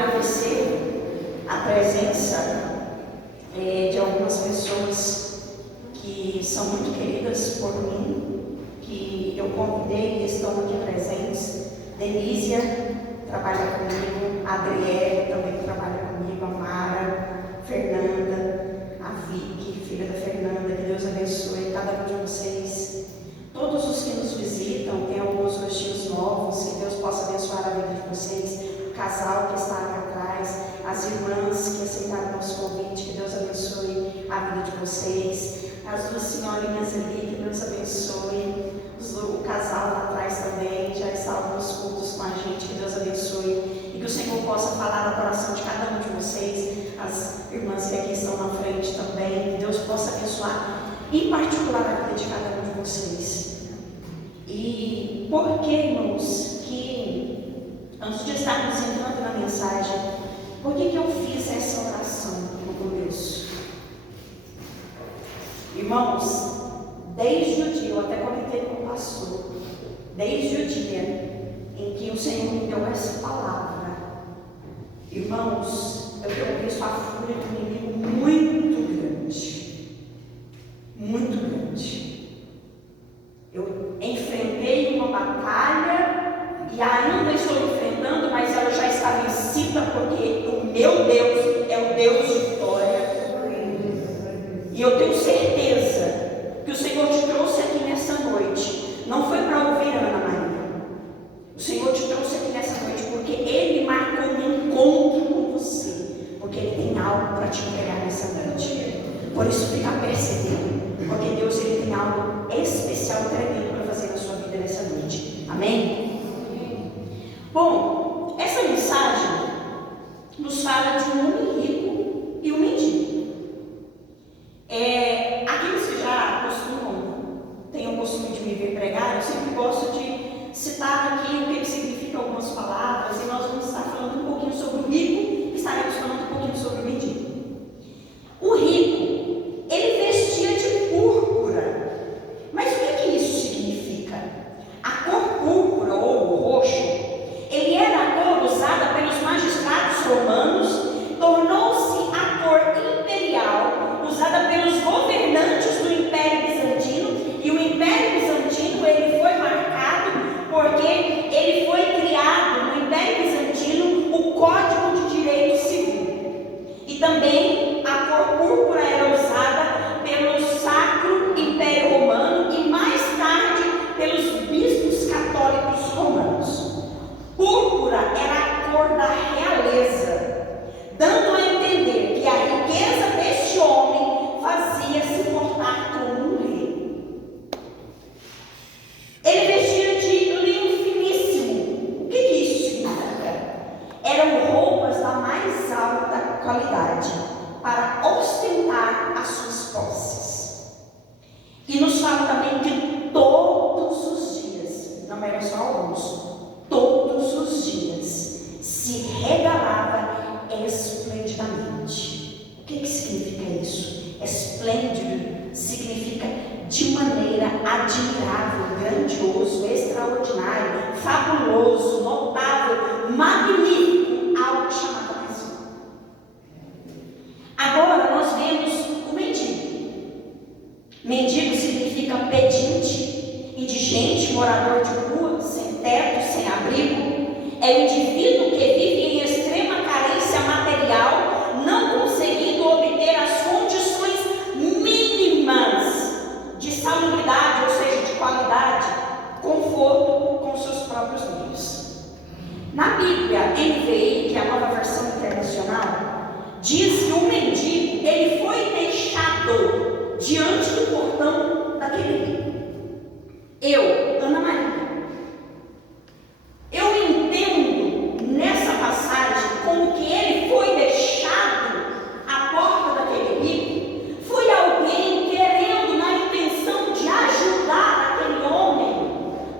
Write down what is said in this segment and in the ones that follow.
agradecer a presença de algumas pessoas que são muito queridas por mim, que eu convidei e estão aqui presentes. Denísia trabalha comigo, a Adriele também trabalha comigo, a Mara, Fernanda, a Vicky, filha da Fernanda. Que Deus abençoe cada um de vocês. Todos os que nos visitam, tem alguns rostinhos novos, que Deus possa abençoar a vida de vocês. O casal que está ali atrás, as irmãs que aceitaram nosso convite, que Deus abençoe a vida de vocês. As duas senhorinhas ali, que Deus abençoe. O casal lá atrás também, já está alguns cultos com a gente, que Deus abençoe. E que o Senhor possa falar no coração de cada um de vocês, as irmãs que aqui estão na frente também, que Deus possa abençoar, em particular a vida de cada um de vocês. E por que, irmãos, que antes de estarmos entrando na mensagem, por que eu fiz essa oração no começo? Irmãos, desde o dia, eu até comentei com o pastor, desde o dia em que o Senhor me deu essa palavra, irmãos, eu tenho visto a fúria do inimigo muito grande, muito grande. Eu enfrentei uma batalha e ainda estou enfrentando, mas ela já está vencida, porque o meu Deus é o Deus de vitória. E eu tenho certeza que o Senhor te trouxe aqui nessa noite, não foi para ouvir a Ana Maria. O Senhor te trouxe aqui nessa noite porque Ele marcou um encontro com você, porque Ele tem algo para te entregar nessa noite. Por isso fica percebendo, porque Deus Ele tem algo especial e tremendo para fazer na sua vida nessa noite. Amém? Bom, essa mensagem nos fala de um homem rico e um mendigo. Aqueles que já têm o costume de me ver pregar, eu sempre gosto de citar aqui o que significa algumas palavras, e nós vamos estar falando um pouquinho sobre o rico e estaremos falando um pouquinho sobre o mendigo. O rico, ele vestia de púrpura. Mas o que isso significa? A cor púrpura ou roxo, ele era a cor usada pelos magistrados romanos, tornou-se a cor imperial usada pelos governantes do Império Bizantino, e o Império Bizantino ele foi marcado porque ele foi criado no Império Bizantino o Código de Direito Civil, e também a cor púrpura era usada pelo Sacro Império Romano e mais tarde pelos bispos católicos romanos. Púrpura era a cor da realeza, dando a entender que a riqueza deste homem fazia-se portar como um rei. Ele vestia de linho finíssimo. O que isso significa? Eram roupas da mais alta qualidade para ostentar as suas posses. E nos fala também que todos os dias, não eram só alguns, todos os dias se regalava esplendidamente. O que significa isso? Esplêndido significa de maneira admirável, grandioso, extraordinário, fabuloso, notável, magnífico, algo que chamava atenção. Agora nós vemos o mendigo. Mendigo significa pedinte, indigente, morador de rua, sem teto, sem abrigo. É o indivíduo que vive em extrema carência material, não conseguindo obter as condições mínimas de salubridade, ou seja, de qualidade, conforto com seus próprios meios. Na Bíblia NVI, que é a Nova Versão Internacional, diz que o mendigo ele foi deixado diante do portão daquele rico. Eu, Ana Maria, eu entendo nessa passagem como que ele foi deixado à porta daquele rico. Foi alguém querendo, na intenção de ajudar aquele homem,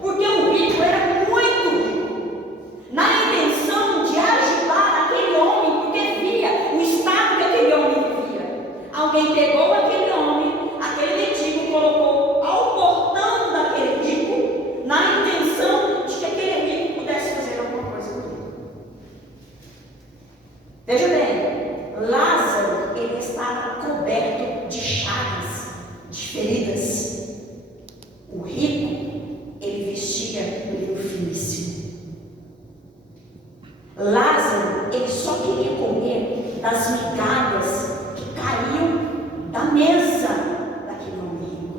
porque o rico era muito rico, na intenção de ajudar aquele homem, porque via o estado que aquele homem vivia. Alguém pegou aquele homem, aquele mendigo, colocou ao Veja bem, Lázaro, ele estava coberto de chagas, de feridas. O rico, ele vestia linho finíssimo. Lázaro, ele só queria comer das migalhas que caíam da mesa daquele homem rico.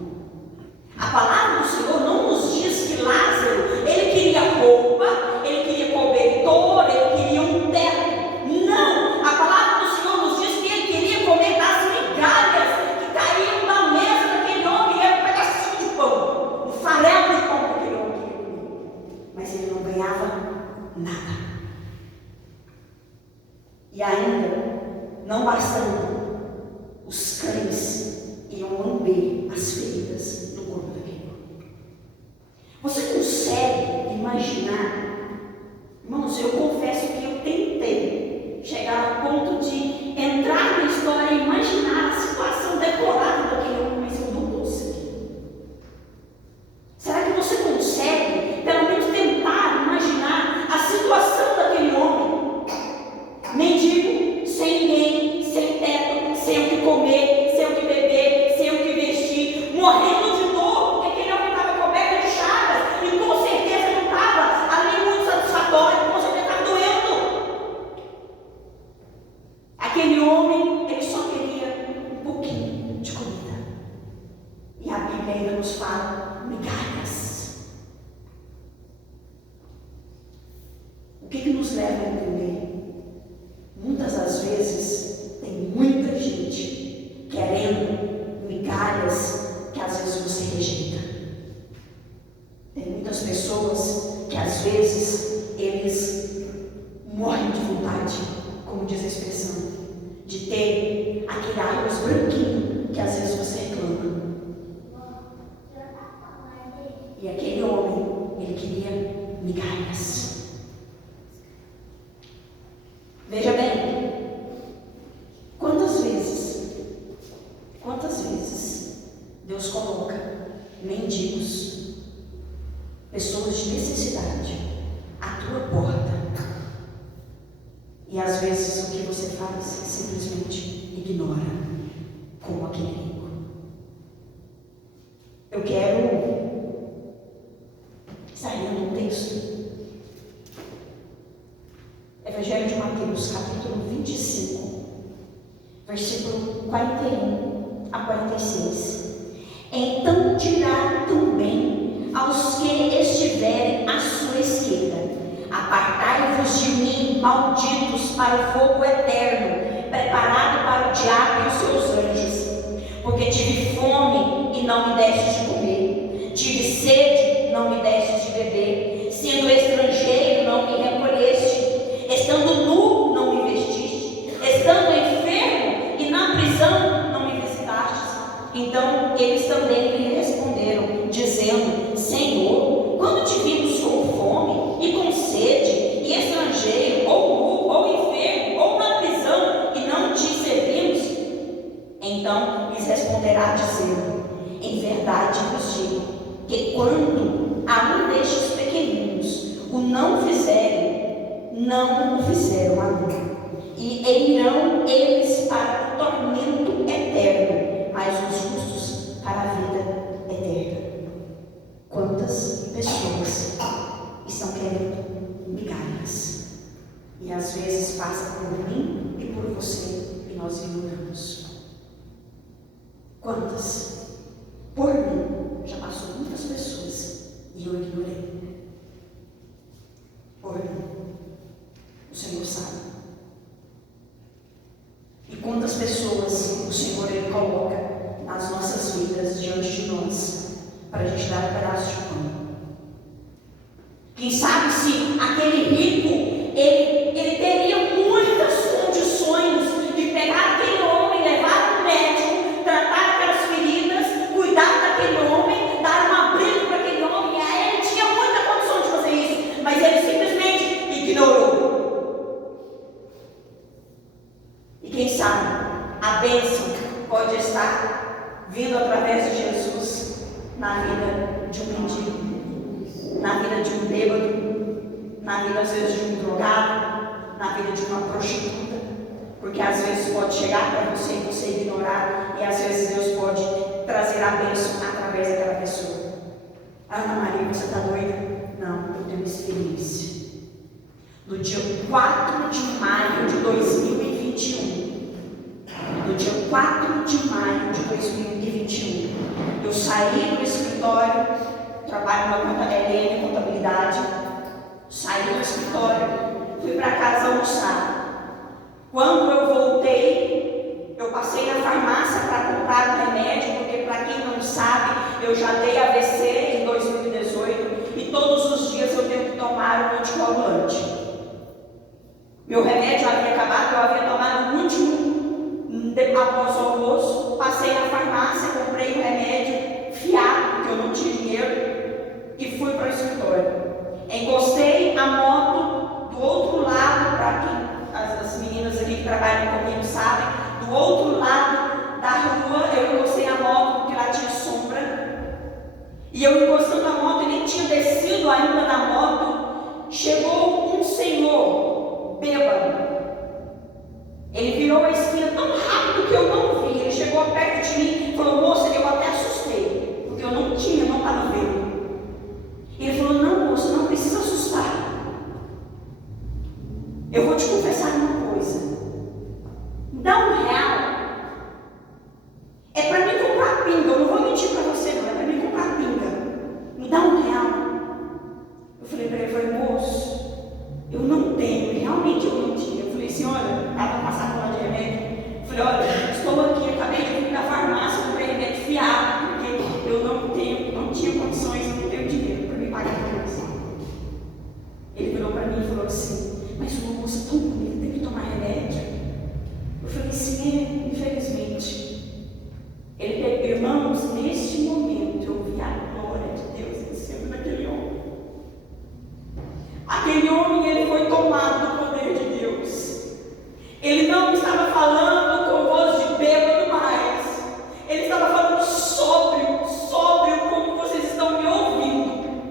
A palavra do Senhor não nos diz que Lázaro, ele queria roupa, ele queria cobertor, ele queria um teto. Não! A palavra do Senhor nos diz que ele queria comer das migalhas que caíam da mesa daquele homem. E era um pedacinho de pão, um farelo de pão que aquele homem queria comer. Mas ele não ganhava nada. E ainda, não bastando, os cães iam lamber as feridas do corpo daquele homem. Você consegue imaginar? Irmãos, eu confesso que eu tentei chegar ao ponto de entrar na história e imaginar a situação deplorável daquele homem, mas eu não consegui. Será que você consegue, pelo menos, tentar imaginar a situação daquele homem? Mendigo, sem ninguém, sem teto, sem o que comer, sem o que beber, sem o que vestir, morrendo de dor, porque aquele homem estava coberto de chagas e com certeza não estava ali muito satisfatório, com certeza estava doendo. Aquele homem, ele só queria um pouquinho de comida. E a Bíblia ainda nos fala migalhas. O que nos leva a entender? Muitas das vezes tem muita gente querendo migalhas que às vezes você rejeita. Tem muitas pessoas que às vezes eles morrem de vontade, como diz a expressão, de ter aquele arroz branquinho que às vezes você reclama. E aquele homem, ele queria migalhas. Veja bem, quantas vezes Deus coloca mendigos, pessoas de necessidade à tua porta, e às vezes o que você faz simplesmente ignora, como aquele rico. Eu quero sair de um texto. Evangelho de Mateus, capítulo 25, versículo 41 a 46. Então dirá também aos que estiverem à sua esquerda: apartai-vos de mim, malditos, para o fogo eterno, preparado para o diabo e os seus anjos. Porque tive fome e não me destes de comer, tive sede, não me destes de beber, sendo estrangeiro, não me recolheste, estando nu, não me vestiste, estando enfermo e na prisão, não me visitastes. Então eles também lhe responderam, dizendo: Senhor, quando te vimos com fome e com sede, e estrangeiro, ou nu, ou enfermo, ou na prisão, e não te servimos? Então lhes responderá, dizendo: em verdade vos digo, que quando a um destes pequeninos o não o fizeram a mim. E irão eles para o tormento eterno, mas os justos para a vida eterna. Quantas pessoas estão querendo migalhas, e às vezes passa por mim e por você, e nós ignoramos. Quantas? Por mim já passou muitas pessoas e eu ignorei. Por mim, o Senhor sabe. E quantas pessoas o Senhor Ele coloca nas nossas vidas, diante de nós, para a gente dar um pedaço de pão. Quem sabe se aquele rico, ele teria muitas condições de pegar aquele homem, levar no médico, tratar aquelas feridas, cuidar daquele homem, dar um abrigo para aquele homem. E aí ele tinha muita condição de fazer isso, mas ele simplesmente ignorou. E quem sabe a bênção pode estar vindo através de Jesus na vida de um mendigo, na vida de um bêbado, na vida às vezes de um drogado, na vida de uma prostituta, Porque às vezes pode chegar para você e você ignorar, e às vezes Deus pode trazer a bênção através daquela pessoa. Ana Maria, você está doida? Não, eu tenho experiência. No dia 4 de maio de 2021, no dia 4 de maio de 2021, eu saí do escritório, trabalho na LM Contabilidade, saí do escritório, fui para casa almoçar. Quando eu voltei, eu passei na farmácia para comprar um remédio, porque para quem não sabe, eu já dei AVC em 2018 e todos os dias eu tenho que tomar um anticoagulante. Meu remédio havia acabado, eu havia tomado o último após o almoço, passei na farmácia, comprei um remédio fiado, porque eu não tinha dinheiro, e fui para o escritório. Encostei a moto do outro lado, para quem as meninas aqui que trabalham comigo sabem, do outro lado da rua, eu encostei a moto porque lá tinha sombra, e eu encostando a moto, e nem tinha descido ainda da moto, chegou um senhor bêbado. Ele virou a esquina tão rápido que eu não vi. Ele chegou perto de mim e falou: moça, eu até assustei, porque eu não estava vendo. Ele falou: não, moça, não precisa assustar. Eu vou te confessar uma coisa. Me dá R$1. É para mim comprar pinga. Eu não vou mentir para você, não. É para mim comprar pinga. Me dá R$1. Eu falei para ele, moço, eu não tenho. Realmente eu não tinha. Eu falei assim: olha, ela vai passar por lá de remédio. Eu falei: olha, estou aqui, acabei de vir da farmácia, comprei remédio fiado, porque eu não tinha condições, eu não tenho dinheiro para me pagar a farmácia. Ele virou para mim e falou assim: mas uma moça tão bonita tem que tomar remédio? Eu falei assim: infelizmente. Ele pegou, irmãos, neste momento eu vi a glória de Deus descendo naquele homem. Aquele homem, ele foi tomado do poder de Deus. Ele não estava falando com voz de bêbado mais. Ele estava falando sóbrio, como vocês estão me ouvindo.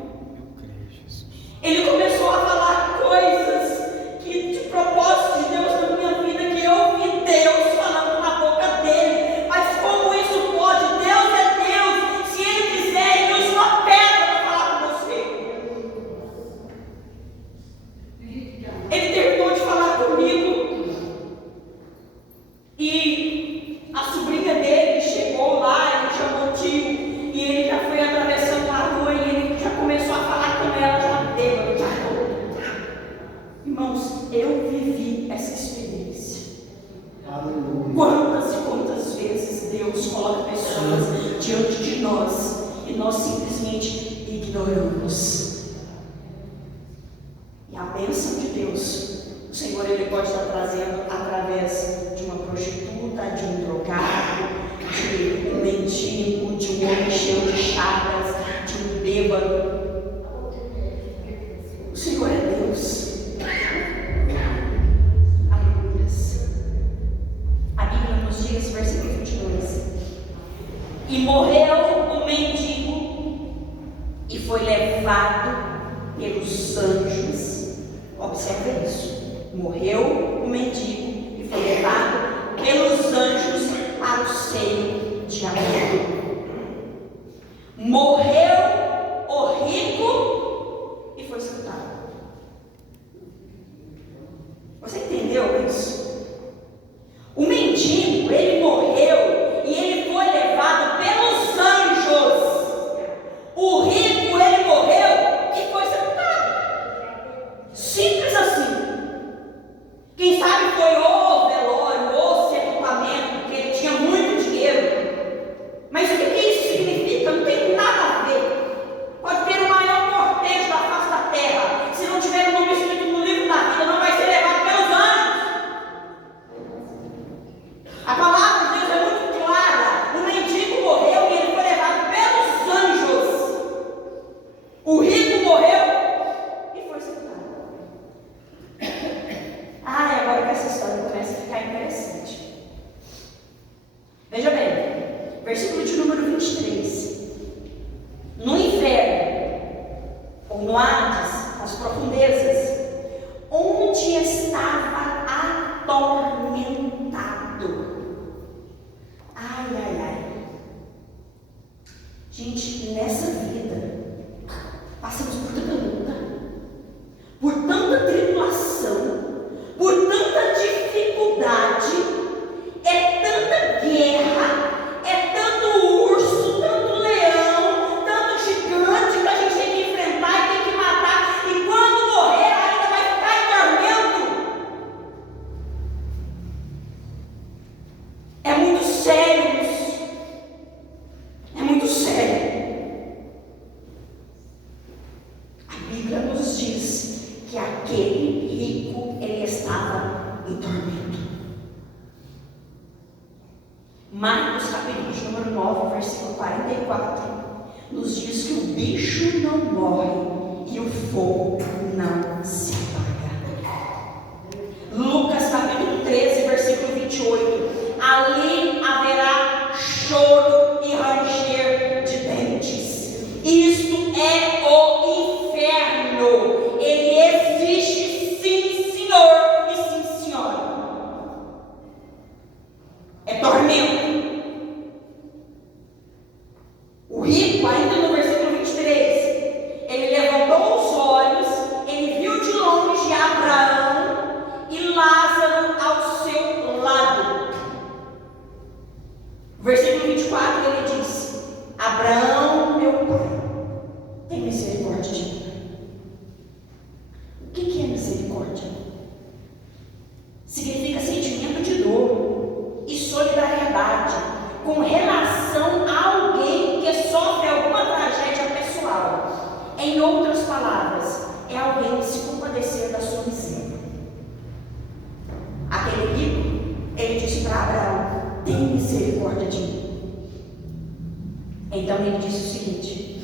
Ele começou a falar coisas que, de propósito de Deus na minha vida, que eu ouvi Deus falando na boca dele. Mas como isso pode? Deus é Deus. Se Ele quiser, Ele usa uma pedra para falar com você. Ele terminou de falar comigo e a sobrinha dele chegou lá, ele chamou o tio e ele já foi atravessando a rua e ele já começou a falar com ela, já bêbado, já todo. Irmãos, eu vivi essa experiência. Quantas e quantas vezes Deus coloca pessoas diante de nós e nós simplesmente ignoramos. E a bênção de Deus, o Senhor, Ele pode estar trazendo através de uma prostituta, de um drogado, de um mendigo, de um homem cheio de chagas, de um bêbado. O Senhor é Deus. Aleluia. A Bíblia nos diz, versículo 22: e morreu o mendigo e foi levado pelos anjos. Observe isso. Morreu o mendigo e foi levado pelos anjos para o seio de Abraão. Morreu o rico e foi sepultado. Você entendeu isso? O mendigo, ele morreu e ele foi levado pelos anjos. O rico, ele morreu e foi sepultado. Simples assim. Quem sabe foi o velório, o sepultamento, porque ele tinha muito dinheiro. Mas o que isso significa? Não tem nada a ver. Pode ter o maior cortejo da face da terra. Se não tiver o nome escrito no livro da vida, não vai ser levado pelos anjos. A palavra de Deus é muito clara. O mendigo morreu e ele foi levado pelos anjos. O rico morreu e foi sepultado. Agora que essa história começa a ficar interessante. Veja bem, versículo de número 23. No inferno, ou no Hades, nas profundezas, onde estava atormentado capítulo de número 9, versículo 44, nos diz que o bicho não morre e o fogo não se apaga. Lucas capítulo 13, versículo 28, ali haverá choro e ranger de dentes. Isto é o inferno. Ele existe, sim, senhor, e sim, senhora. É tormento. O rico, ainda no versículo 23, ele levantou os olhos, ele viu de longe Abraão e Lázaro ao seu lado. Versículo 24, ele diz: Abraão, meu pai, tem misericórdia de mim. O que é misericórdia? Significa sentimento de dor e solidariedade com relação a alguém que sofre alguma tragédia pessoal. Em outras palavras, é alguém que se compadecer da sua miséria. Aquele rico, ele disse para Abraão: tem misericórdia de mim. Então ele disse o seguinte: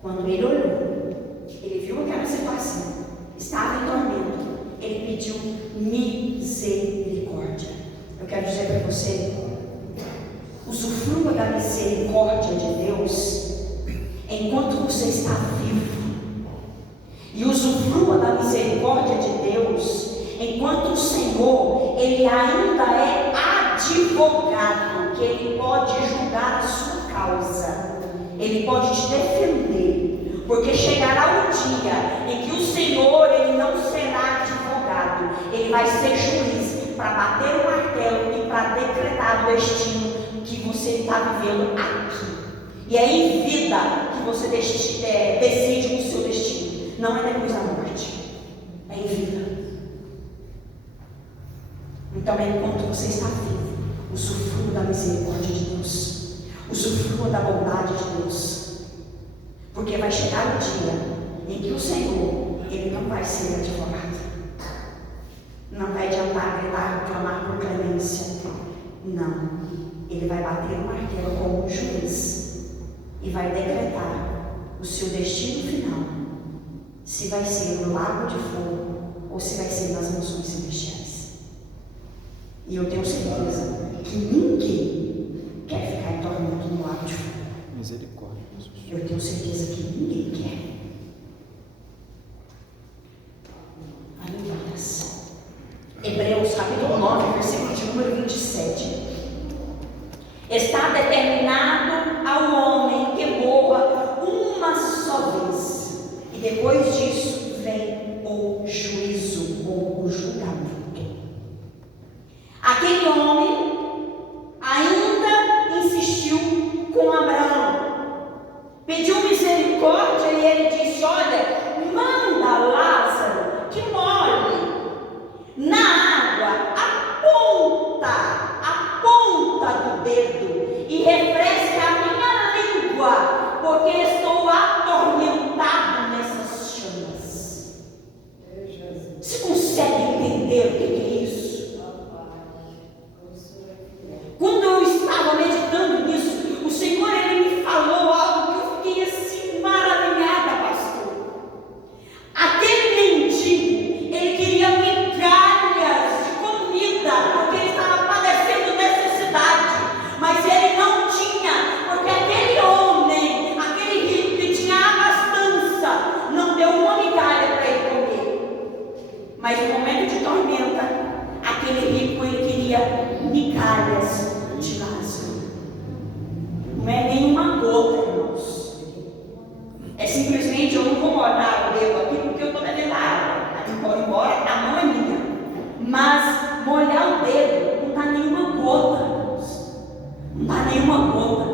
quando ele olhou, ele viu aquela situação, estava em tormento, ele pediu misericórdia. Eu quero dizer para você, usufrua da misericórdia de Deus enquanto você está vivo, e usufrua da misericórdia de Deus enquanto o Senhor, Ele ainda é advogado, que Ele pode julgar a sua causa, Ele pode te defender, porque chegará o dia em que o Senhor, Ele não será advogado, Ele vai ser juiz para bater o martelo e para decretar o destino que você está vivendo aqui. E é em vida que você decide o seu destino, não é depois da morte, é em vida. Então, enquanto você está vivo, usufrua da misericórdia de Deus, usufrua da bondade de Deus, porque vai chegar o dia em que o Senhor, Ele não vai ser advogado, não vai adiantar gritar, clamar por clemência, não, Ele vai bater o martelo como um juiz e vai decretar o seu destino final, se vai ser no lago de fogo ou se vai ser nas mansões celestiais. E eu tenho certeza que ninguém quer ficar em tormento no lago de fogo. Misericórdia, Jesus. Eu tenho certeza que ninguém quer. Aleluia. Hebreus capítulo 9, versículo de número 27. Está determinado ao homem que morra uma só vez, e depois disso vem o juízo ou o julgamento. Aquele homem ainda insistiu com Abraão, pediu misericórdia e ele disse: olha, manda Lázaro que molhe na água a ponta do dedo e refresque a minha língua, porque estou atormentado nessas chamas. Você consegue entender o que é isso? Quando eu estava meditando nisso, o Senhor, Ele me falou algo que eu fiquei assim maravilhada, pastor. Aquele mendigo, ele queria migalhas de comida, porque ele estava padecendo necessidade, mas ele não tinha, porque aquele homem, aquele rico que tinha abastança, não deu uma migalha para ele comer. Mas no momento de tormenta, aquele rico, ele queria migalhas de Lázaro. Não é nenhuma gota, irmãos. É simplesmente: eu não vou molhar o dedo aqui porque eu estou bebendo água. Embora a mão é minha, mas molhar o dedo não dá nenhuma gota, irmãos. Não dá nenhuma gota.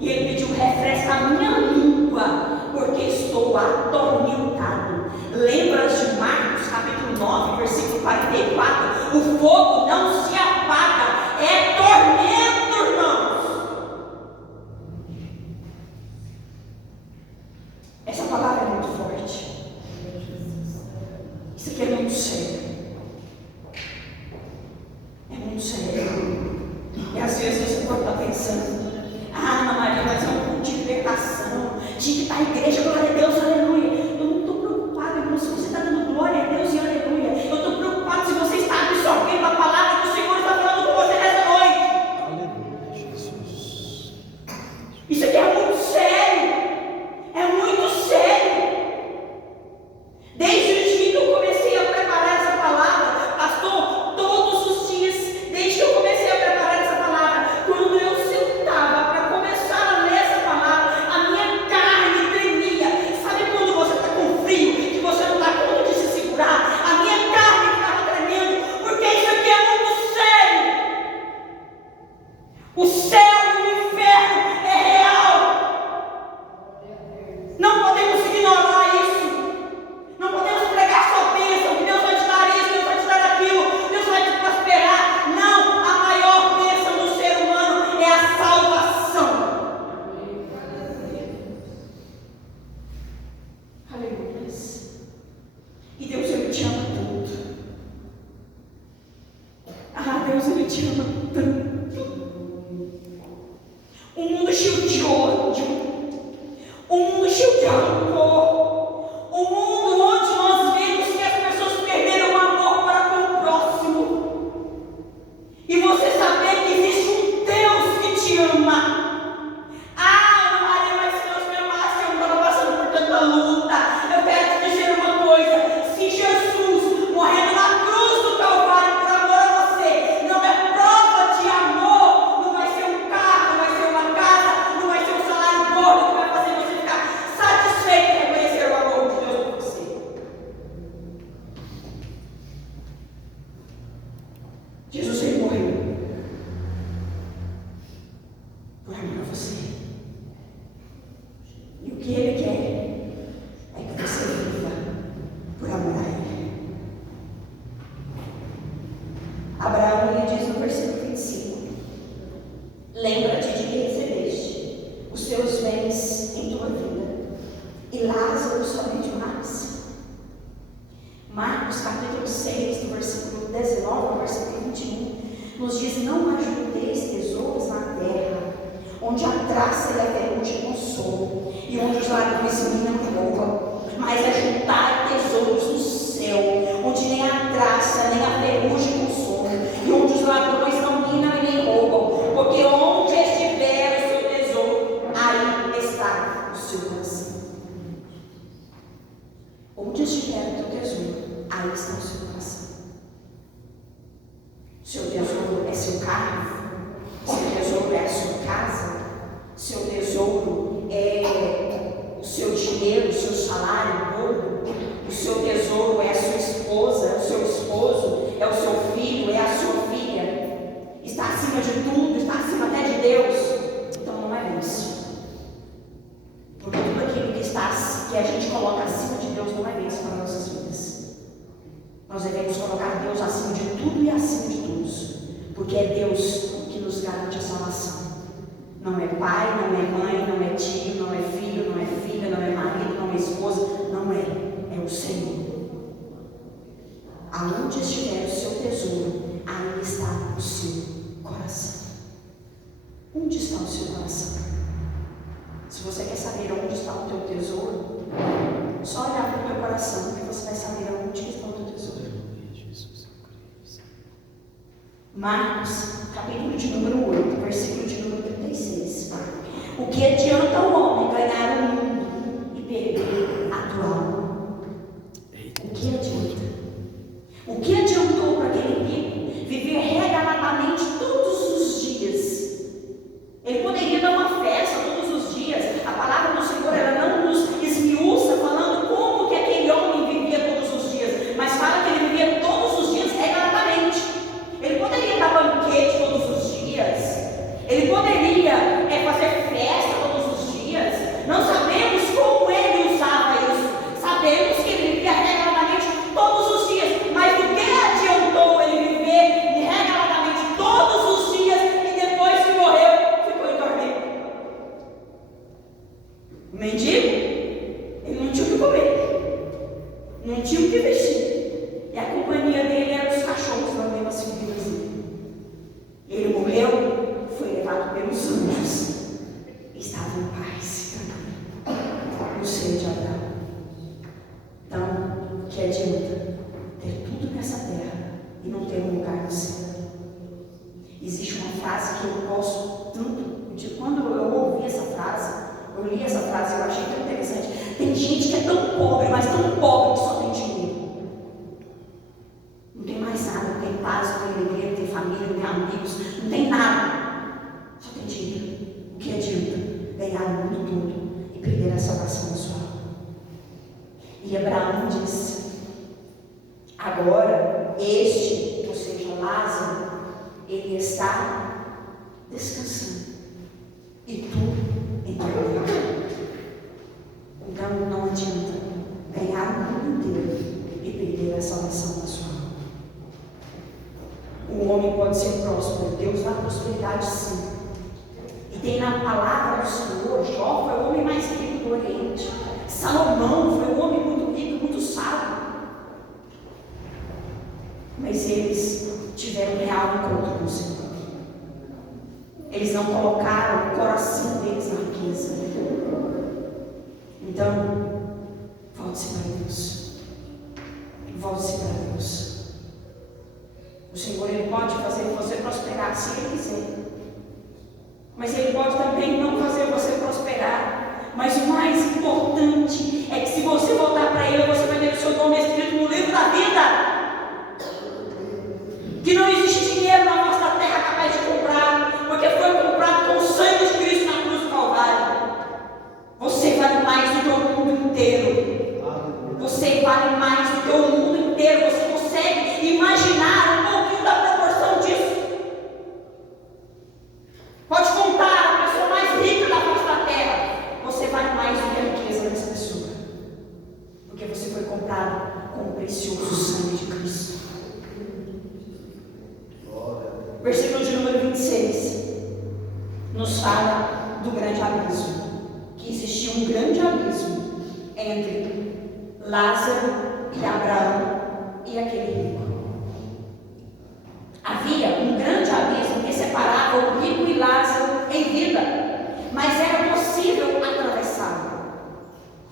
E ele pediu: refresca a minha língua, porque estou atormentado. Lembras de Marcos capítulo 9, versículo 44? O fogo não se apaga, é tormento, irmãos. Essa palavra é muito forte. Isso aqui é muito sério. É muito sério. E às vezes você pode estar te ama tanto. Um mundo cheio de ódio, um mundo cheio de rancor, um mundo onde nós vemos que as pessoas perderam o amor para com o próximo. E você saber que existe um Deus que te ama. Ah, Maria, mas se Deus me amasse, eu não estava passando por tanta luta. Eu quero te dizer uma coisa: se Jesus morrendo na cruz do Calvário por amor a você não é prova de amor, não vai ser um carro, não vai ser uma casa, não vai ser um salário gordo que vai fazer você ficar satisfeito em reconhecer o amor de Deus por você. Jesus veio e morreu por amor a você. E o que Ele quer é que você viva por amor a Ele. Abraão lhe diz no versículo 25: lembra-te de que recebeste os teus bens em tua vida, e Lázaro somente o mais. Marcos capítulo 6, do versículo 19 ao versículo 21, nos diz: não ajunteis tesouros na terra, onde a traça e a ferrugem consomem, e onde os ladrões minam e roubam, mas ajuntai tesouros no céu, onde nem a traça nem a ferrugem consomem, e onde os ladrões não minam e nem roubam, porque onde estiver o seu tesouro, aí está o seu coração. Onde estiver o teu tesouro, aí está o seu coração. Seu tesouro é seu carro? Seu tesouro é a sua casa? Seu tesouro é o seu dinheiro, o seu salário gordo? O seu tesouro é a sua esposa, o seu esposo, é o seu filho, é a sua filha? Está acima de tudo, está acima até de Deus? Então não é isso. Porque tudo aquilo que a gente coloca acima de Deus não é bênção para nossas vidas. Nós devemos colocar Deus acima de tudo e acima de todos, porque é Deus que nos garante a salvação. Não é pai, não é mãe, não é tio, não é filho, não é filha, não é marido, não é esposa, não é. É o Senhor. Aonde estiver o seu tesouro, aí está o seu coração. Onde está o seu coração? Se você quer saber onde está o teu tesouro, só olhar para o teu coração que você vai saber onde está o teu tesouro. Marcos, capítulo de número 8, versículo de número 36. O que adianta o homem ganhar o mundo e perder a tua alma? O que adianta? O que adiantou para aquele rico viver regaladamente todos os dias? Ele poderia dar uma festa todos os dias. A palavra do Senhor, ela não nos esmiuça falando como que aquele homem vivia todos os dias, mas fala que ele vivia todos os dias regaladamente. Ele poderia dar banquete todos os dias. Ele poderia fazer festa todos os dias. Não sabemos como ele usava isso. Sabemos que ele vivia regaladamente todos os dias. Mas o que adiantou ele viver regaladamente todos os dias e depois que morreu, ficou em tormento? O mendigo, ele não tinha o que comer, não tinha o que vestir, e a companhia dele era os cachorros lambendo as feridas dele. Ele morreu, foi levado pelos anjos, estava em paz, no seio de Abraão. Então, o que adianta ter tudo nessa terra e não ter um lugar no céu? Existe uma frase que eu gosto tanto, de quando eu ouvi essa frase, eu li essa frase, eu achei tão interessante. Tem gente que é tão pobre, mas tão pobre que só tem dinheiro. Não tem mais nada, não tem paz, não tem alegria, não tem família, não tem amigos, não tem nada. Só tem dinheiro. O que adianta ganhar o mundo todo e perder a salvação da sua alma? E Abraão disse: agora este, ou seja, Lázaro, ele está descansando, e tu em teu lugar. Então não adianta ganhar o mundo inteiro e perder a salvação da sua alma. O homem pode ser próspero, Deus dá prosperidade sim. E tem na palavra do Senhor, Jó foi o homem mais rico do Oriente, Salomão foi um homem muito rico, muito sábio. mas eles tiveram um real encontro com o Senhor. Eles não colocaram o coração deles na riqueza. Então, volte-se para Deus. Volte-se para Deus. O Senhor, Ele pode fazer você prosperar se Ele quiser. Mas Ele pode também não fazer você prosperar. Mas o mais importante é que se você voltar para Ele, você vai ter o seu nome escrito no livro da vida. Que não existe dinheiro na nossa terra capaz de comprar, porque foi comprado com o sangue de Cristo na cruz do Calvário. Você vale mais do que o mundo inteiro. Você vale mais do que o mundo inteiro. Você consegue imaginar um pouquinho da proporção disso? Pode contar a pessoa mais rica da face da terra. Você vale mais do que a riqueza dessa pessoa, porque você foi comprado com o precioso sangue de Cristo. Versículo de número 26 nos fala do grande abismo, que existia um grande abismo entre Lázaro e Abraão e aquele rico. Havia um grande abismo que separava o rico e Lázaro em vida, mas era possível atravessá-lo.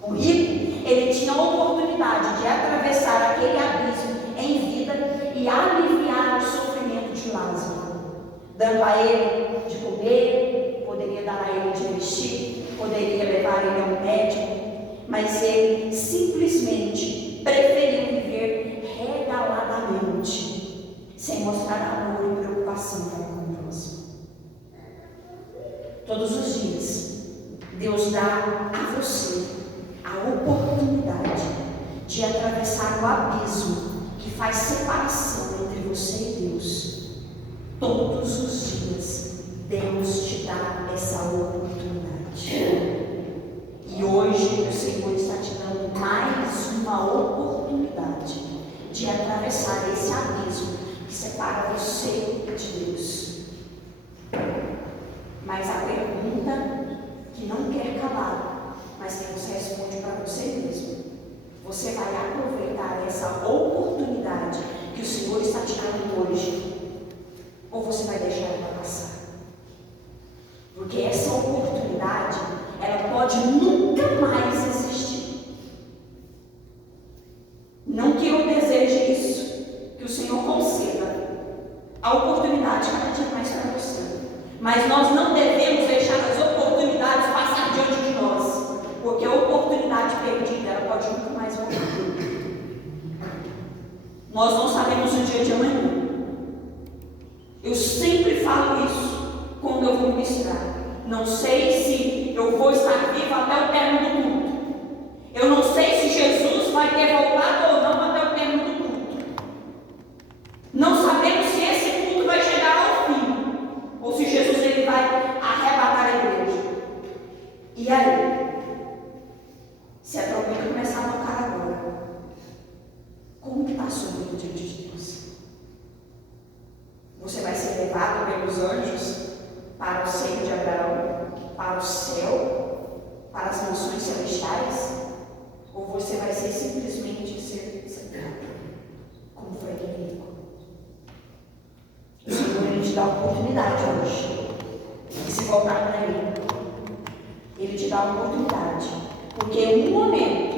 O rico, ele tinha a oportunidade de atravessar aquele abismo em vida e aliviar o sofrimento de Lázaro, dando a ele de comer, poderia dar a ele de vestir, poderia levar ele a um médico, mas ele simplesmente preferiu viver regaladamente, sem mostrar amor e preocupação para com o próximo. Todos os dias, Deus dá a você a oportunidade de atravessar o abismo que faz separação entre você e Deus. Todos os dias, Deus te dá essa oportunidade. E hoje o Senhor está te dando mais uma oportunidade de atravessar esse abismo que separa você de Deus. Mas a pergunta que não quer calar, mas que você responde para você mesmo: você vai aproveitar essa oportunidade que o Senhor está te dando hoje, ou você vai deixar ela passar? Porque essa oportunidade, ela pode nunca mais existir. Não que eu deseje isso, que o Senhor conceda a oportunidade cada dia mais para você. Mas nós não devemos deixar as oportunidades passar diante de nós, porque a oportunidade perdida, ela pode nunca mais voltar. Nós não sabemos o dia de amanhã. Eu sempre falo isso quando eu vou ministrar. Não sei se eu vou estar vivo até o término do culto. Eu não sei se Jesus vai ter voltado ou não até o término do culto. Não sabemos se esse culto vai chegar ao fim, ou se Jesus ele vai arrebatar a igreja. E aí? Se a trombeta começar a tocar agora, como que está a sua vida diante de Deus? Você vai ser levado pelos anjos para o seio de Abraão, para o céu, para as mansões celestiais? Ou você vai ser simplesmente sepultado, como foi aquele rico? O Senhor ele te dá a oportunidade hoje de se voltar para Ele. Ele te dá a oportunidade, porque em um momento,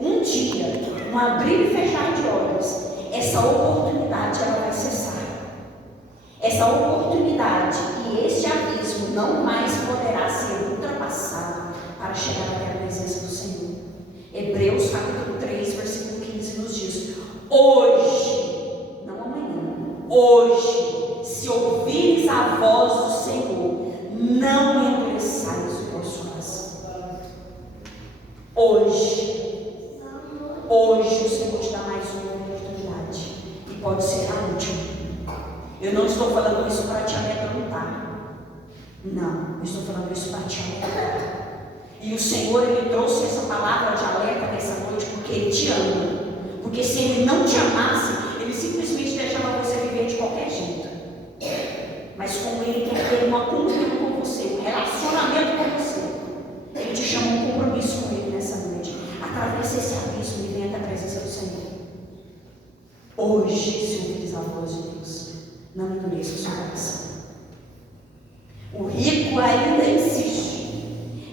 um dia, um abrir e fechar de olhos, essa oportunidade ela vai cessar. Essa oportunidade e este abismo não mais poderá ser ultrapassado para chegar até a presença do Senhor. Hebreus capítulo 3, versículo 15 nos diz: hoje, não amanhã, hoje, se ouvires a voz do Senhor, não endureçais o vosso coração. Hoje o Senhor te dá mais uma oportunidade, e pode ser a última. Eu não estou falando isso para te amedrontar. Não, eu estou falando isso para te alertar. E o Senhor, Ele trouxe essa palavra de alerta nessa noite porque Ele te ama. Porque se Ele não te amasse, Ele simplesmente deixava você viver de qualquer jeito. Mas como Ele quer ter uma comunhão com você, um relacionamento com você, Ele te chama um compromisso com Ele nessa noite. Atravessa esse abismo e venha até a presença do Senhor. Hoje, se ouvires não endureça o seu coração. O rico ainda insiste.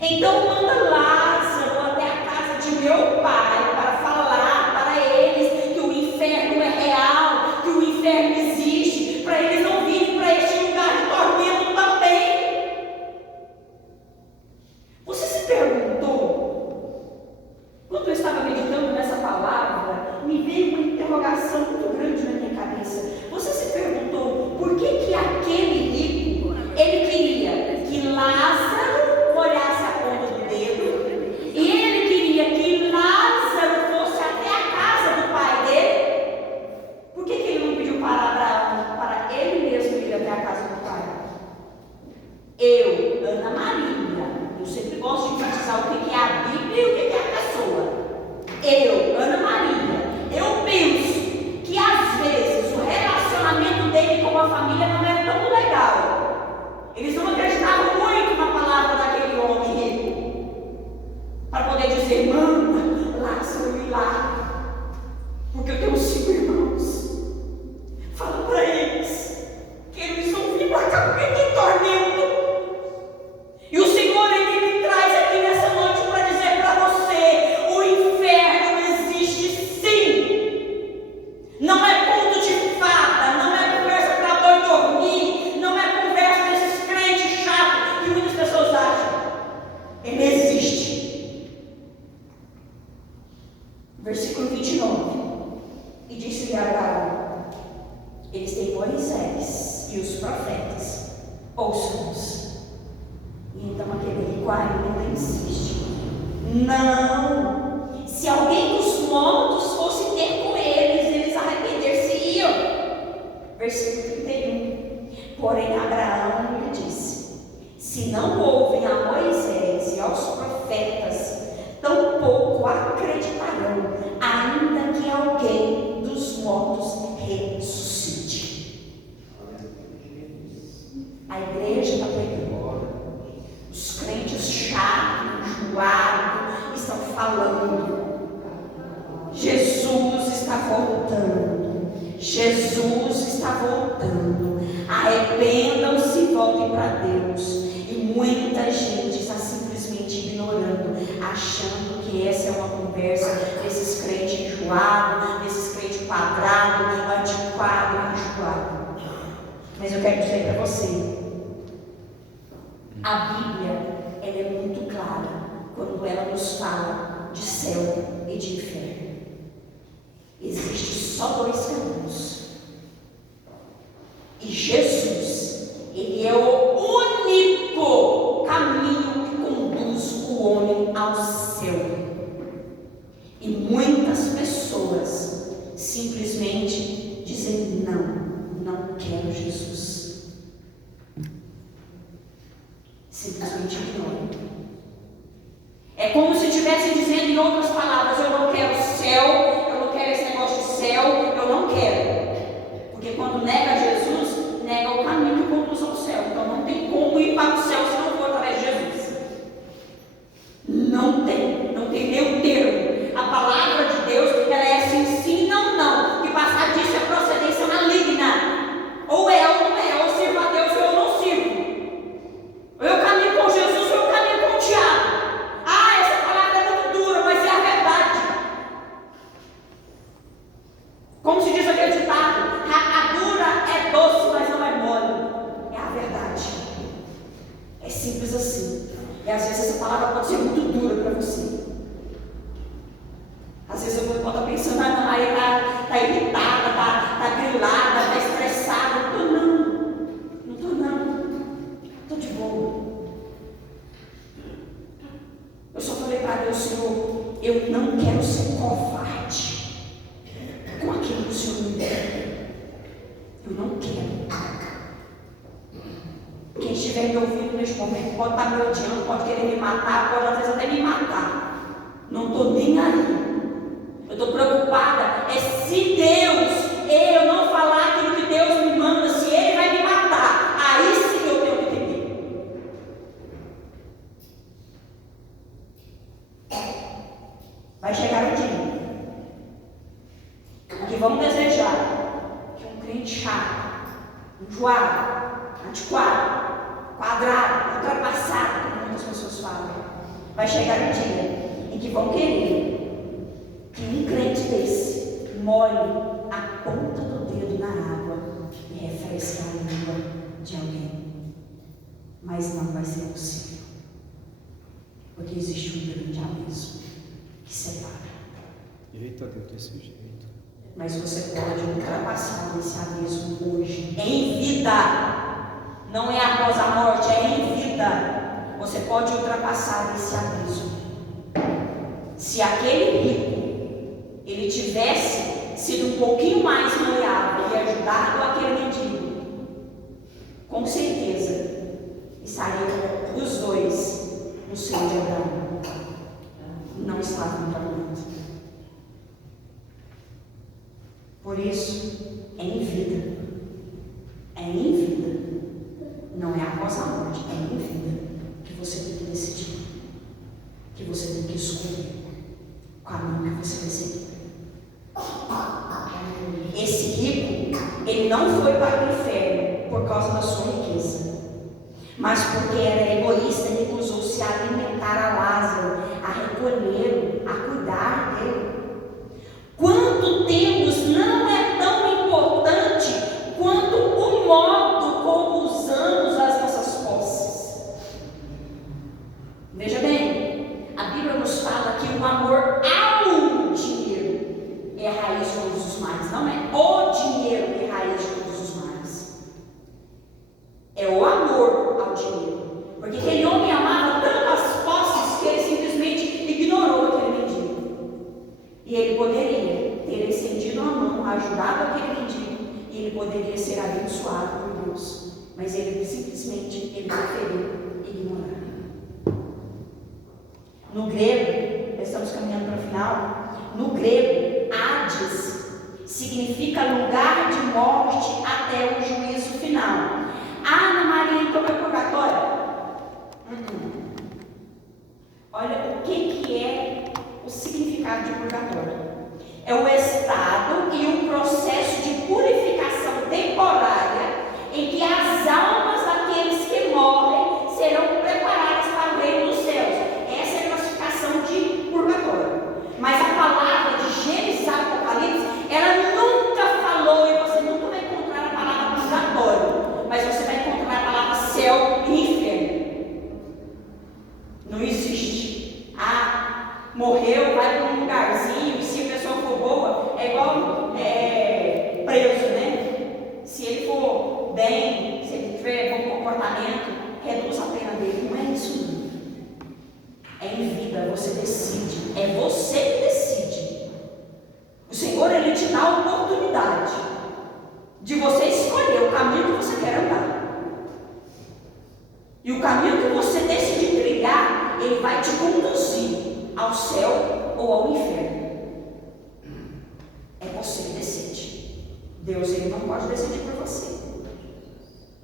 Então manda Lázaro até a casa de meu pai para falar para eles que o inferno é real, que o inferno existe, para eles não virem para este lugar de tormento também. Você se perguntou, quando eu estava meditando nessa palavra, me veio uma interrogação muito grande na minha cabeça. Você se perguntou por que aquele rico, ele queria que Lázaro molhasse a ponta do dedo, e ele queria que Lázaro fosse até a casa do pai dele? Por que ele não pediu para Abraão, para ele mesmo ir até a casa do pai? Eu, Ana Maria, eu sempre gosto de enfatizar o que é a Bíblia e o que é a pessoa. Eu, Ana Maria, eu penso que às vezes o relacionamento dele com a família não era tão legal. Eles não acreditavam muito na palavra daquele homem rico, para poder dizer: manda Lázaro ir lá, porque eu tenho 5 irmãos. Fala para eles que eles vão vir para cá porque tem tormento. E o Senhor, Ele me traz aqui nessa noite para dizer para você: o inferno existe sim. Não é conto de fada, não é conversa para boi dormir, não é conversa desses crentes chatos que muitas pessoas acham. Ele existe. Versículo 29. E disse-lhe Abraão: eles têm Moisés e os profetas, ouçam-nos. E então aquele rico ainda insiste: não, se alguém dos mortos fosse ter com eles, eles arrepender-se-iam. Versículo 31. Porém Abraão lhe disse: se não ouvem a Moisés e aos profetas, tampouco acreditarão, ainda que alguém dos mortos ressuscite. A igreja está pregando. Os crentes chatos, enjoados, estão falando: Jesus está voltando, Jesus está voltando, arrependam-se e voltem para Deus. E muita gente está simplesmente ignorando, achando que essa é uma conversa desses crentes enjoados, desses crentes quadrados, antiquados, enjoados. Mas eu quero dizer para você, a Bíblia, ela é muito clara quando ela nos fala de céu e de inferno. Existe só 2 caminhos. E Jesus, Ele é o único caminho que conduz o homem ao céu. E muitas pessoas simplesmente dizem: não quero Jesus. Simplesmente ignoram. É como se estivessem dizendo em outras palavras: eu não quero céu, eu não quero esse negócio de céu, eu não quero. Porque quando nega Jesus, nega o caminho que conduz ao céu. Então não tem como ir para o céu se não for através de Jesus. Não tem meio termo. A palavra de Deus, ela é sim, não. Que passar disso é procedência maligna. Ou é ou não é, ou sirvo a Deus ou eu não sirvo. Ou eu caminho com Jesus ou eu caminho com o diabo. Essa palavra é muito dura, mas é a verdade. Como se diz aquele ditado: rapadura é doce, mas não é mole. É a verdade. É simples assim. E às vezes essa palavra pode ser muito dura para você. Às vezes eu vou estar pensando: não, aí está irritada, está grilada, está estressada. Não estou de boa. Eu só falei para Deus: Senhor, eu não quero ser covarde com aquilo que o Senhor me deu. Eu não quero. Quem estiver me ouvindo neste momento pode estar me odiando, pode querer me matar, pode às vezes até me matar. Não estou nem aí. Eu estou preocupada se Deus, eu não falar aquilo que Deus me manda, se Ele vai me matar. Aí sim eu tenho que temer. Vai chegar um dia que vamos desejar que um crente chato enjoado, antiquado, quadrado, ultrapassado, como muitas pessoas falam. Vai chegar um dia em que vão querer que um crente desse molhe a ponta do dedo na água e refresque a língua de alguém. Mas não vai ser possível, porque existe um grande abismo que separa. Eita Deus, desse jeito. Mas você pode ultrapassar esse abismo hoje, em vida. Não é após a morte, é em vida. Você pode ultrapassar esse abismo. Se aquele rico, ele tivesse sido um pouquinho mais maleável e ajudado aquele mendigo, com certeza estariam os dois no seio de Abraão. Não estavam trabalhando. Por isso, é em vida. É em vida. Não é após a morte, é em vida que você tem que decidir. Que você tem que escolher o caminho que você vai seguir. Esse rico, ele não foi para o inferno por causa da sua riqueza, mas porque era egoísta e recusou-se a alimentar a Lázaro, a recolhê-lo, a cuidar dele. Quanto temos não é tão importante quanto o modo como usamos as nossas posses. Veja bem, a Bíblia nos fala que o amor ao dinheiro é a raiz de todos os males. Não é o dinheiro que é a raiz de todos os males. É o amor ao dinheiro. Porque aquele homem amava tanto as posses que ele simplesmente ignorou aquele mendigo. E ele poderia ter estendido a mão, ajudado aquele mendigo, e ele poderia ser abençoado por Deus. Mas ele simplesmente preferiu ignorar. No grego, estamos caminhando para o final, no grego, Hades significa lugar de morte até o juízo final. Ana Maria, então, é purgatório? Olha o que é o significado de purgatório. É o estado e o processo de purificação temporária em que as almas daqueles que morrem serão preparadas para o reino dos céus. Essa é a classificação de purgatório. Mas a palavra de Gênesis e Apocalipse, ela nunca falou, e você nunca vai encontrar a palavra purgatório, mas você vai encontrar a palavra céu e inferno. Não existe. Morreu, vai para um lugarzinho, e se a pessoa for boa, é igual preso, né? Se ele for bem, se ele tiver bom comportamento, reduz a pena dele. Não é isso, não. É em vida, você decide. É você que decide. O Senhor, ele te dá a oportunidade de você escolher o caminho que você quer andar. E o caminho que você decidir trilhar, ele vai te conduzir ao céu ou ao inferno. É você que decide. Deus, ele não pode decidir por você.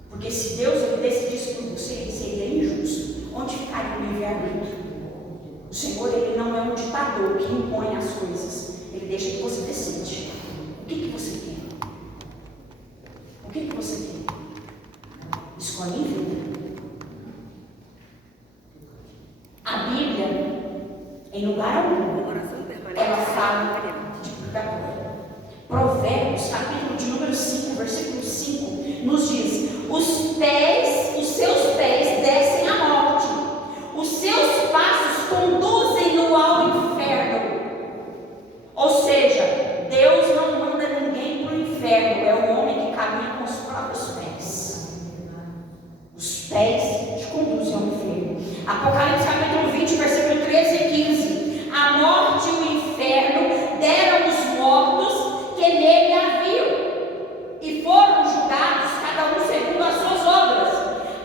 Porque se Deus ele decidisse por você, ele seria injusto. Onde ficaria o livre-arbítrio? O Senhor, ele não é um ditador que impõe as coisas. Ele deixa que você decide. O que você quer? O que você quer? Escolhe em vida. A Bíblia, em lugar algum, ela fala de purgatório. Provérbios, capítulo de número 5, versículo 5, nos diz: os seus pés descem à morte, os seus passos conduzem-no ao inferno. Ou seja, Deus não manda ninguém para o inferno, é o homem que caminha com os próprios pés. Os pés te conduzem ao inferno. Apocalipse capítulo 20, versículo 13 e 15. A morte e o inferno deram os mortos que nele haviam, e foram julgados cada um segundo as suas obras.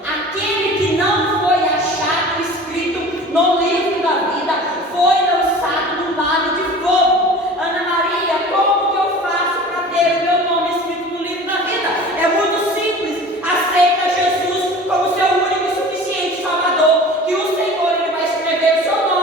Aquele que não foi achado escrito no livro da vida foi lançado no lago de fogo. Ana Maria, como que eu faço para ter o meu nome escrito no livro da vida? É muito simples. Aceita Jesus como seu único e suficiente Salvador, que o Senhor ele vai escrever o seu nome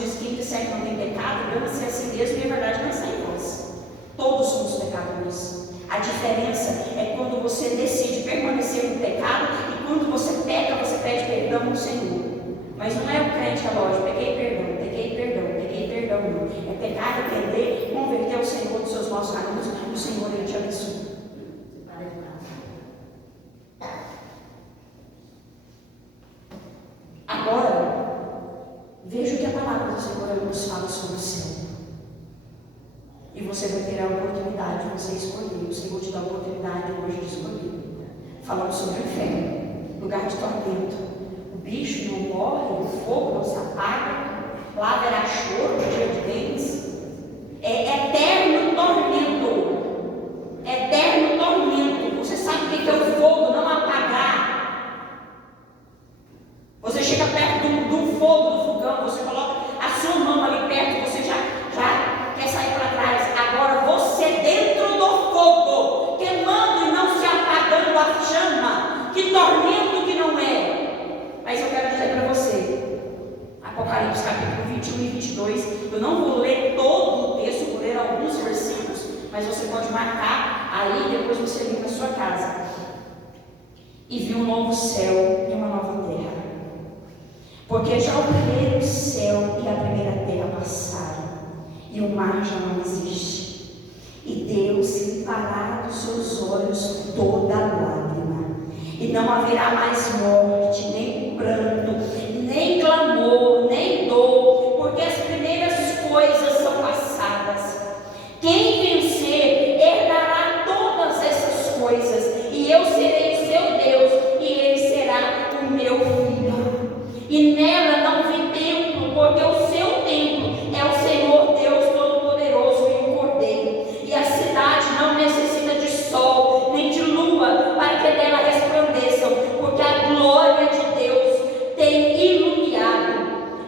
diz que quem disser que não tem pecado, ama-se a si mesmo e a verdade não está em vós. Todos somos pecadores. A diferença é quando você decide permanecer no pecado e quando você peca, você pede perdão ao Senhor. Mas não é o crente que é lógico, pequei perdão, não. É pecar, arrepender, converter ao Senhor dos seus maus caminhos, e o Senhor Ele te abençoa. Agora, veja o que a palavra do Senhor nos fala sobre o céu. E você vai ter a oportunidade de você escolher. O Senhor te dá a oportunidade hoje de escolher. Falamos sobre o inferno, lugar de tormento. O bicho não morre, o fogo não se apaga, lá haverá choro no dia de dentes. É eterno tormento. Eterno tormento. Você sabe o que é o fogo não apagar? Você chega perto do fogo, do fogão, você coloca a sua mão ali perto, você já quer sair para trás. Agora você dentro do fogo, queimando e não se apagando a chama. Que tormento que não é. Mas eu quero dizer para você, Apocalipse capítulo 21 e 22, eu não vou ler todo o texto, vou ler alguns versículos, mas você pode marcar aí e depois você lê na sua casa. E viu um novo céu e uma nova terra, porque já o primeiro céu e a primeira terra passaram, e o mar já não existe, e deu-se parar dos seus olhos toda lágrima, e não haverá mais morte, nem pranto, nem clamor, nem dor, porque as primeiras coisas são passadas. Quem vencer herdará todas essas coisas, e eu serei o seu Deus, e ele será o meu filho. E nela não vi templo, porque o seu templo é o Senhor Deus Todo-Poderoso e o Cordeiro. E a cidade não necessita de sol, nem de lua, para que dela resplandeçam, porque a glória de Deus tem iluminado,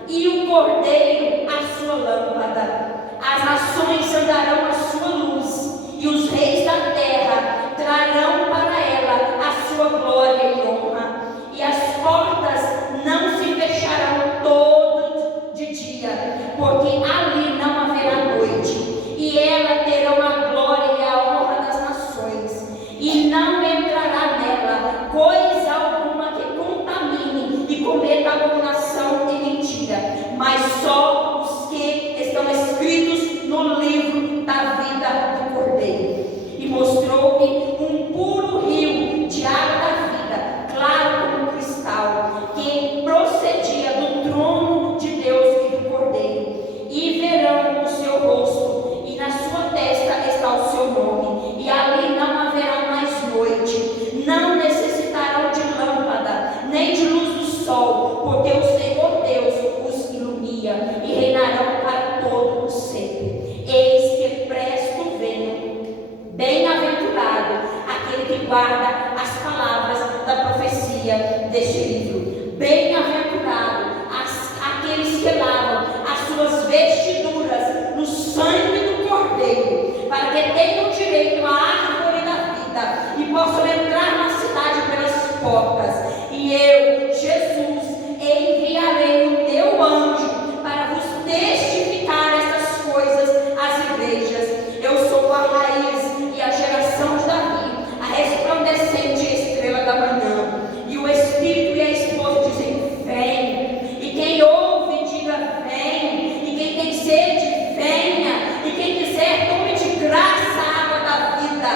e o Cordeiro a sua lâmpada. As nações andarão à sua luz, e os reis da terra trarão para ela a sua glória e honra. E as portas não se fecharão todo de dia, porque ali não haverá noite, e ela terão a glória e a honra das nações, e não entrará nela coisa alguma que contamine e cometa abominação e mentira, mas só os que estão escritos no livro da vida do Cordeiro. E mostrou-me um puro rio de água da vida, claro como cristal, que procedia do trono de Deus e do Cordeiro. E verão o seu rosto, e na sua testa está o seu nome, e ali não haverá mais noite, não necessitarão de lâmpada, nem de luz do sol, porque o Senhor Deus os ilumina, e reinarão para todo o sempre. Eis que presto venho. Bem-aventurado aquele que guarda as palavras da profecia deste livro. Bem-aventurado aqueles que lavam as suas vestiduras no sangue do Cordeiro, para que tenham direito à árvore da vida e possam entrar na cidade pelas portas. E eu, Jesus, enviarei o meu anjo para vos testificar estas coisas às igrejas. Eu sou a raiz e a geração de Davi, a resplandecente estrela da manhã. E o Espírito e a esposa dizem: vem. E quem ouve, diga: vem. E quem tem sede, venha. E quem quiser, tome de graça a água da vida.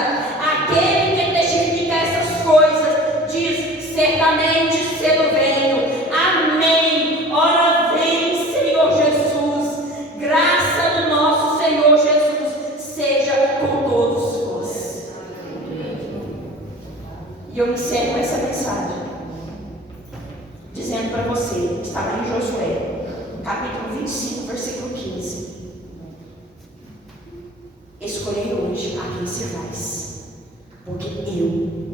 Aquele que testifica essas coisas diz: certamente cedo venho. Amém. Ora vem, Senhor Jesus. Graça do nosso Senhor Jesus seja com todos vós. E eu encerro essa mensagem dizendo para você, está lá em Josué, capítulo 25, versículo 15. Escolhei hoje a quem servais, porque eu